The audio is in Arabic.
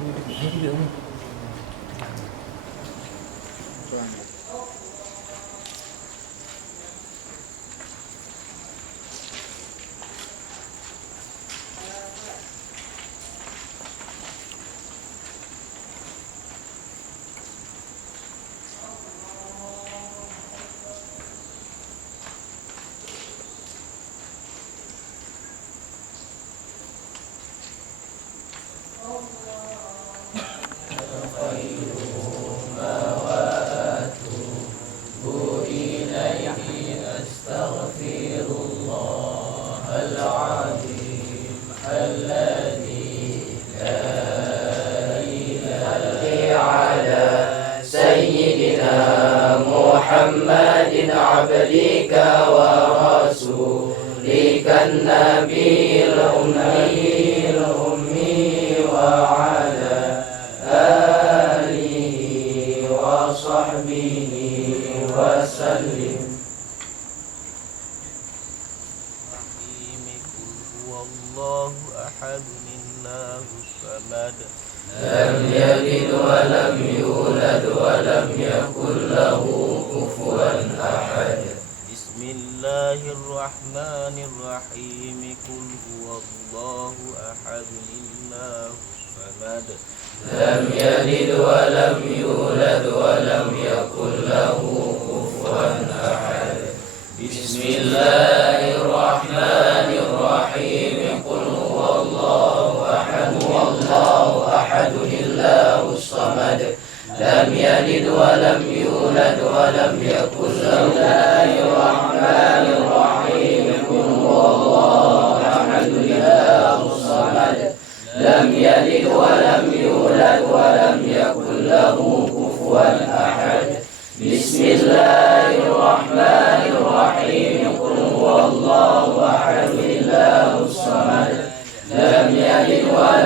Ini juga umum. محمد عبدك ورسولك النبي الأمي وعلى آله وصحبه وسلم. الله أحد الله الصمد لم يلد ولم يولد ولم يكن له كفوا أحد. بسم الله الرحمن الرحيم قل هو الله أحد الله الصمد لم يلد ولم يولد ولم يكن له كفوا أحد. بسم الله الرحمن الرحيم قل هو الله أحد الله أحد الله الصمد لم يلد ولم يولد ولم يكن له. بسم الله الرحمن الرحيم قل هو الله أحد الله الصمد لم يلد ولم يولد ولم يكن له كفوا أحد. بسم الله الرحمن الرحيم قل هو الله أحد الله الصمد لم يلد ولم